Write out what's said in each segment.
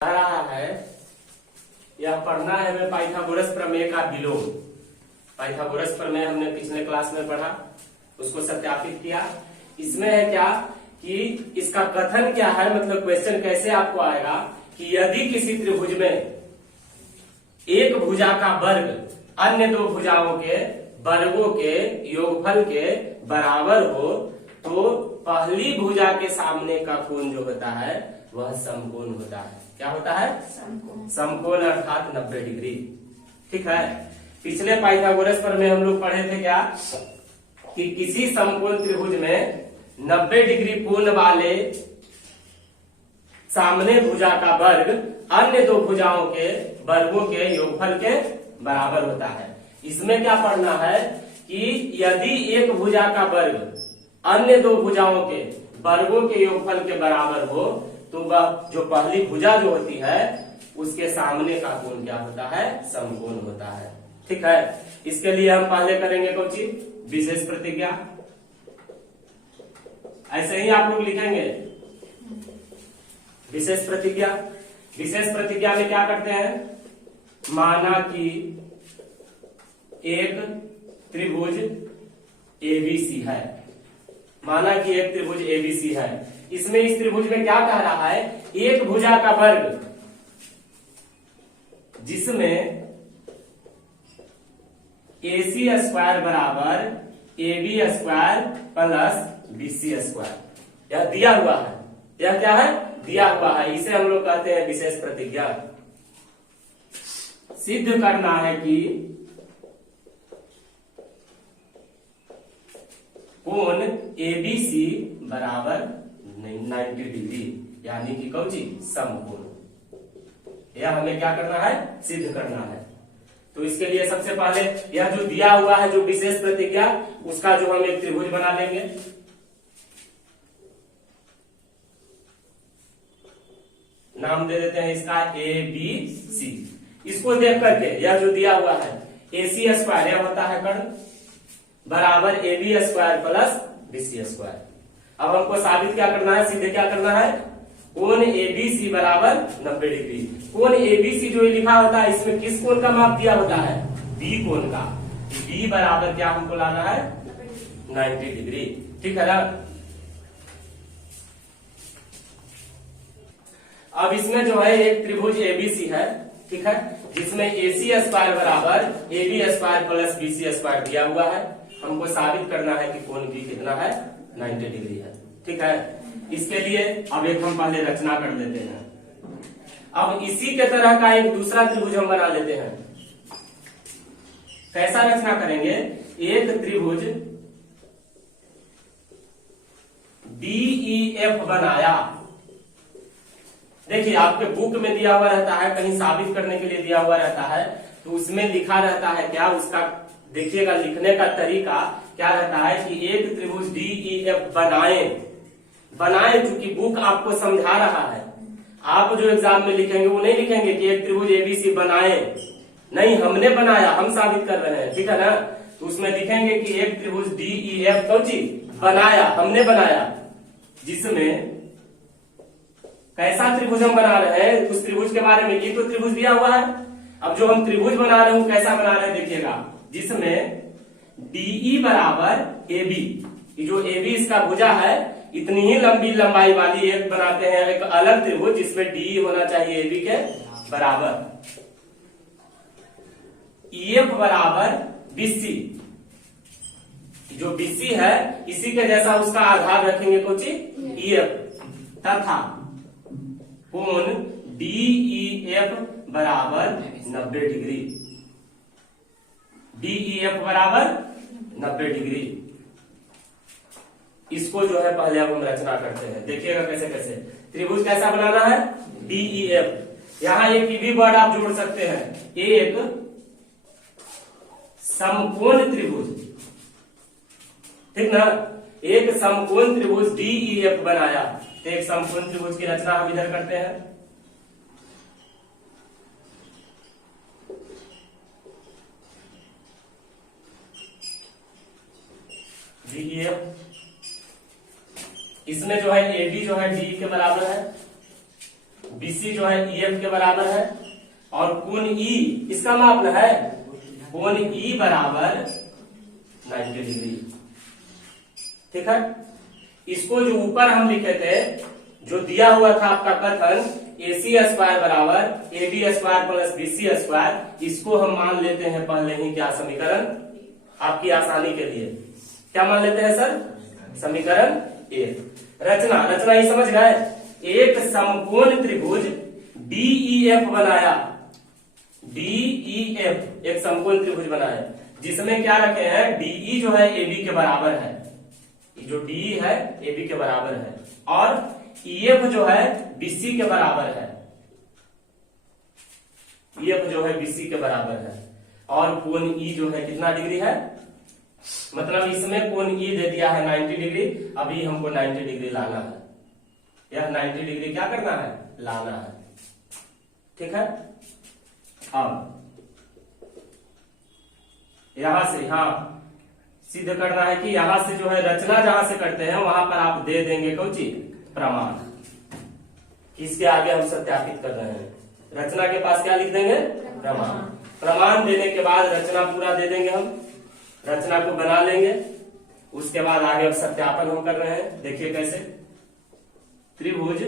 रहा है यह पढ़ना है हमें पाइथागोरस प्रमेय का विलोम। पाइथागोरस प्रमेय हमने पिछले क्लास में पढ़ा, उसको सत्यापित किया। इसमें है क्या कि इसका कथन क्या है, मतलब क्वेश्चन कैसे आपको आएगा कि यदि किसी त्रिभुज में एक भुजा का वर्ग अन्य दो भुजाओं के वर्गों के योगफल के बराबर हो तो पहली भुजा के सामने का कोण जो होता है वह समकोण होता है। क्या होता है? समकोण अर्थात 90 डिग्री। ठीक है। पिछले पाइथागोरस प्रमेय हम लोग पढ़े थे क्या कि किसी समकोण त्रिभुज में 90 डिग्री कोण वाले सामने भुजा का वर्ग अन्य दो भुजाओं के वर्गों के योगफल के बराबर होता है। इसमें क्या पढ़ना है कि यदि एक भुजा का वर्ग अन्य दो भुजाओं के वर्गों के योगफल के बराबर हो तो वह जो पहली भुजा जो होती है उसके सामने का कोण क्या होता है? समकोण होता है। ठीक है। इसके लिए हम पहले करेंगे कौन सी विशेष प्रतिज्ञा। ऐसे ही आप लोग लिखेंगे विशेष प्रतिज्ञा। विशेष प्रतिज्ञा में क्या करते हैं? माना कि एक त्रिभुज एबीसी है। माना कि एक त्रिभुज एबीसी है। इसमें इस त्रिभुज में क्या कह रहा है? एक भुजा का वर्ग जिसमें AC स्क्वायर बराबर AB square plus BC square यह दिया हुआ है। यह क्या है? दिया हुआ है। इसे हम लोग कहते हैं विशेष प्रतिज्ञा। सिद्ध करना है कि कोण ABC बराबर 90 डिग्री यानी कि कौन सी समकोण। यह हमें क्या करना है? सिद्ध करना है। तो इसके लिए सबसे पहले यह जो दिया हुआ है जो विशेष प्रतिज्ञा उसका जो हम एक त्रिभुज बना लेंगे। नाम दे देते हैं इसका ABC। इसको देख करके यह जो दिया हुआ है AC स्क्वायर यह होता है कर्ण बराबर AB square plus BC square. अब हमको साबित क्या करना है? सीधे क्या करना है? कोण ABC बराबर 90 डिग्री। कोण ABC जो लिखा होता है इसमें किस कोण का माप दिया होता है? B कोण का। B बराबर क्या हमको लाना है? 90 डिग्री। ठीक है ना। अब इसमें जो है एक त्रिभुज ABC है। ठीक है। जिसमें AC स्क्वायर बराबर AB square plus BC square दिया हुआ है। हमको साबित करना है कि कोण B कितना है? 90 डिग्री है। ठीक है। इसके लिए अब एक हम पहले रचना कर लेते हैं। अब इसी के तरह का एक दूसरा त्रिभुज हम बना लेते हैं। कैसा रचना करेंगे? एक त्रिभुज DEF बनाया। देखिए आपके बुक में दिया हुआ रहता है, कहीं साबित करने के लिए दिया हुआ रहता है तो उसमें लिखा रहता है क्या, उसका देखिएगा लिखने का तरीका क्या रहता है कि एक त्रिभुज DEF बनाए चूंकि बुक आपको समझा रहा है। आप जो एग्जाम में लिखेंगे वो नहीं लिखेंगे कि एक त्रिभुज ABC बनाए, नहीं हमने बनाया, हम साबित कर रहे हैं। ठीक है ना। तो उसमें लिखेंगे कि एक त्रिभुज DEF कौन सी बनाया, हमने बनाया। जिसमें कैसा त्रिभुज हम बना रहे हैं उस त्रिभुज के बारे में, ये तो त्रिभुज दिया हुआ है। अब जो हम त्रिभुज बना रहे हैं कैसा बना रहे हैं देखिएगा, जिसमें DE बराबर AB, जो AB इसका भुजा है इतनी ही लंबी लंबाई वाली एक बनाते हैं एक अलग त्रिभुज जिसमें DE होना चाहिए AB के बराबर। EF बराबर BC, जो BC है इसी के जैसा उसका आधार रखेंगे कुछ EF तथा कोण DEF बराबर 90 डिग्री। DEF बराबर 90 डिग्री। इसको जो है पहले अब हम रचना करते हैं। देखिएगा कैसे कैसे त्रिभुज कैसा बनाना है? DEF। यहां एक भी वर्ड आप जोड़ सकते हैं, एक समकोण त्रिभुज। ठीक ना। एक समकोण त्रिभुज DEF बनाया तो एक समकोण त्रिभुज की रचना हम इधर करते हैं। DEF इसमें जो है AB जो है DE के बराबर है, BC जो है EF के बराबर है, और कोण E इसका मापना है, कोण E बराबर 90 डिग्री। ठीक है, इसको जो ऊपर हम लिखे थे, जो दिया हुआ था आपका कथन AC स्क्वायर बराबर AB square plus BC square, इसको हम मान लेते हैं पहले ही क्या समीकरण, आपकी आसानी के लिए क्या मान लेते हैं सर, समीकरण 1। रचना ये समझ गए, एक समकोण त्रिभुज DEF बनाया, DEF एक समकोण त्रिभुज बनाया जिसमें क्या रखे हैं, DE जो है AB के बराबर है, जो DE है AB के बराबर है, और EF जो है BC के बराबर है, EF जो है BC के बराबर है, और कोण E जो है कितना डिग्री है, मतलब इसमें कोण E दे दिया है 90 डिग्री, अभी हमको 90 डिग्री लाना है, यह 90 डिग्री क्या करना है, लाना है। ठीक है, अब यहां से सिद्ध करना है कि यहां से जो है रचना जहां से करते हैं वहां पर आप दे देंगे कौची, प्रमाण, इसके आगे हम सत्यापित कर रहे हैं, रचना के पास क्या लिख देंगे, प्रमाण। प्रमाण देने के बाद रचना पूरा दे देंगे, हम रचना को बना लेंगे, उसके बाद आगे अब सत्यापन हम कर रहे हैं। देखिए कैसे, त्रिभुज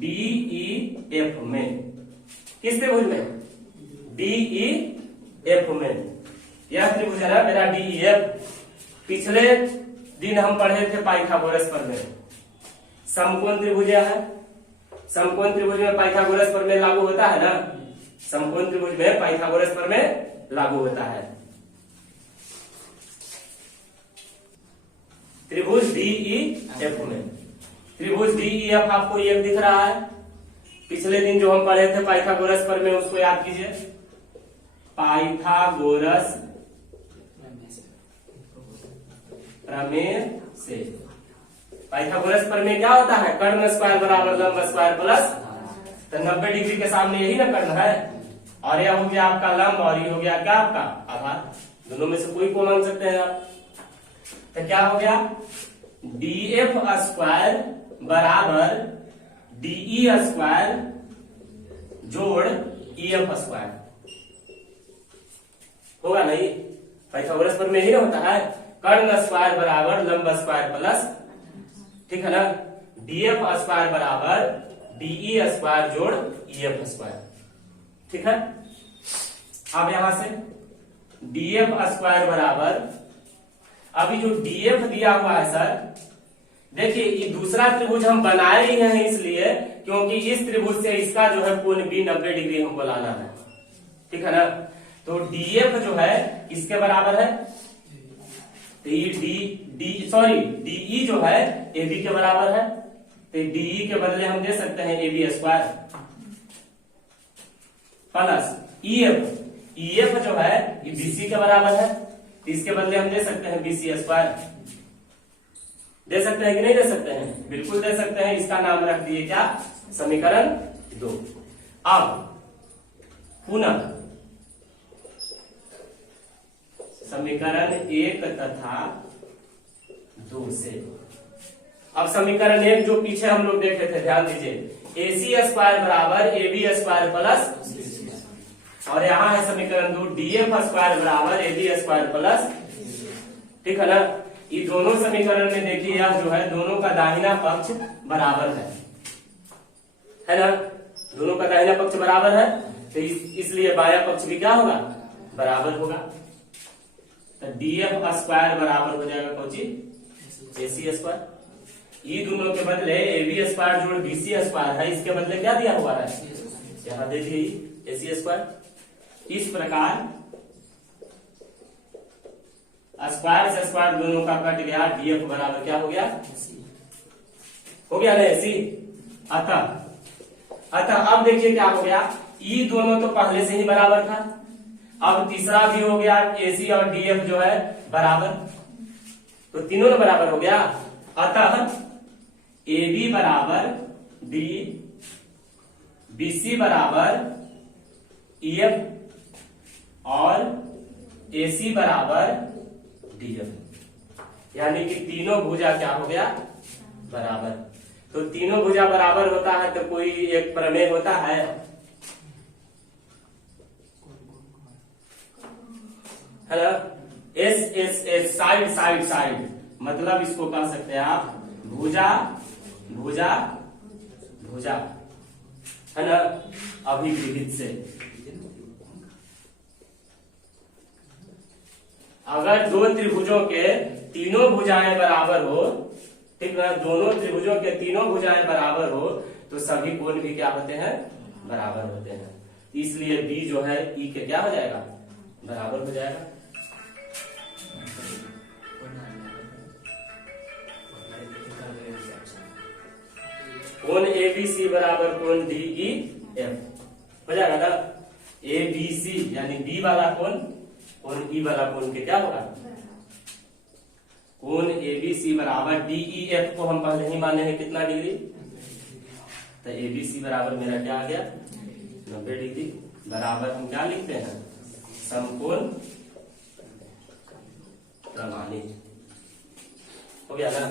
DEF में, किस त्रिभुज में, DEF में, यह त्रिभुज है ना मेरा DEF, पिछले दिन हम पढ़े थे पाइथागोरस प्रमेय, समकोण त्रिभुज है, समकोण त्रिभुज में पाइथागोरस प्रमेय लागू होता है ना, समकोण त्रिभुज में पाइथागोरस प्रमेय लागू होता है। त्रिभुज DEF में, त्रिभुज DEF आपको एक दिख रहा है, पिछले दिन जो हम पढ़े थे पाइथागोरस प्रमेय उसको याद कीजिए, पाइथागोरस प्रमेय से, पाइथागोरस प्रमेय क्या होता है, कर्ण स्क्वायर बराबर लंब स्क्वायर प्लस, तो 90 डिग्री के सामने यही ना कर्ण है, और यह हो गया आपका लंब और ये हो गया क्या आपका आधार, दोनों में से कोई को मान सकते हैं आप। तो क्या हो गया, DF स्क्वायर बराबर DE स्क्वायर जोड़ EF स्क्वायर होगा नहीं, पाइथागोरस प्रमेय ही ना होता है, कर्ण स्क्वायर बराबर लंब स्क्वायर प्लस, ठीक है ना, DF स्क्वायर बराबर DE स्क्वायर जोड़ EF स्क्वायर। ठीक है, अब यहां से DF स्क्वायर बराबर, अभी जो DF दिया हुआ है सर, देखिए ये दूसरा त्रिभुज हम बनाए ही हैं इसलिए क्योंकि इस त्रिभुज से इसका जो है कोण B 90 डिग्री हमको लाना है। ठीक है ना, तो DF जो है इसके बराबर है, तो ये DE जो है AB के बराबर है, तो DE के बदले हम दे सकते हैं AB स्क्वायर प्लस EF जो है ये BC के बराबर है, तो इसके बदले हम दे सकते हैं BC स्क्वायर। दे सकते हैं कि नहीं दे सकते हैं, बिल्कुल दे सकते हैं, इसका नाम रख दिए क्या, समीकरण 2। अब पुनः समीकरण 1 तथा 2 से, अब समीकरण 1 जो पीछे हम लोग देखे थे ध्यान दीजिए, AC स्क्वायर बराबर AB स्क्वायर प्लस, और यहां है समीकरण 2 DF स्क्वायर बराबर AB स्क्वायर प्लस। ठीक है ना, ये दोनों समीकरण में देखिए यह जो है दोनों का दाहिना पक्ष बराबर है ना, दोनों का दाहिना पक्ष बराबर है, तो इसलिए बायां पक्ष भी क्या होगा, बराबर होगा, तो DF स्क्वायर बराबर हो जाएगा कौची, AC स्क्वायर। ये दोनों के बदले AB स्क्वायर जोड़ BC स्क्वायर है, इसके बदले क्या दिया हुआ है, यहां देखिए AC स्क्वायर। इस प्रकार स्क्वायर से स्क्वायर दोनों का कट गया, DF बराबर क्या हो गया, हो गया ना AC। अतः अब देखिए क्या हो गया, ये दोनों तो पहले से ही बराबर था, अब तीसरा भी हो गया AC और DF जो है बराबर, तो तीनों बराबर हो गया। अतः AB बराबर D, BC बराबर EF और AC बराबर DF, यानी कि तीनों भुजा क्या हो गया, बराबर। तो तीनों भुजा बराबर होता है तो कोई एक प्रमेय होता है ना। S S S side side side, मतलब इसको कह सकते हैं आप भुजा भुजा भुजा, है ना, अभिगृहित से। अगर दो त्रिभुजों के तीनों भुजाएं बराबर हो, ठीक है, दोनों त्रिभुजों के तीनों भुजाएं बराबर हो तो सभी कोण भी क्या होते हैं, बराबर होते हैं। इसलिए बी जो है ई के क्या हो जाएगा, बराबर हो जाएगा। कोण ए बी सी बराबर कोण डी ई एफ हो जाएगा ना। ए बी सी यानी बी वाला कोण कोण ई वाला कोण के क्या होगा, कोण ए बी सी बराबर डी ई एफ को हम पहले ही माने हैं कितना डिग्री, तो ए बी सी बराबर मेरा क्या आ गया 90 डिग्री। बराबर हम क्या लिखते हैं, समकोण प्रमाणित, हो गया ना।